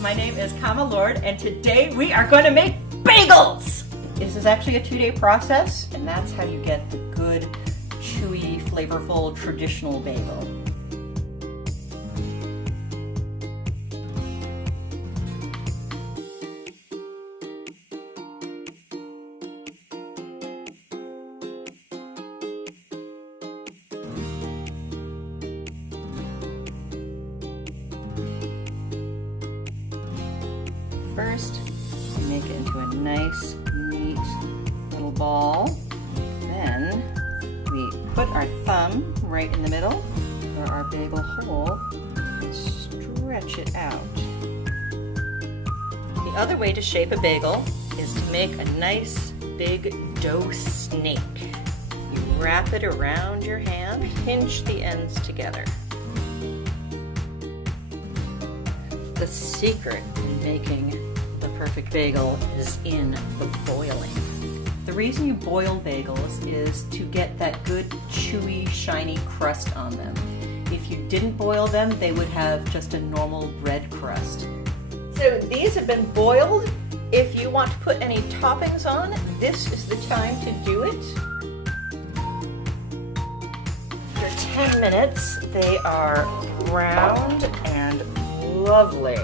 My name is Kama Lord, and today we are going to make bagels! This is actually a 2-day process, and that's how you get the good, chewy, flavorful, traditional bagel. First, make it into a nice, neat little ball. Then we put our thumb right in the middle for our bagel hole and stretch it out. The other way to shape a bagel is to make a nice big dough snake. You wrap it around your hand, pinch the ends together. The secret in making the perfect bagel is in the boiling. The reason you boil bagels is to get that good, chewy, shiny crust on them. If you didn't boil them, they would have just a normal bread crust. So these have been boiled. If you want to put any toppings on, this is the time to do it. After 10 minutes, they are browned and lovely.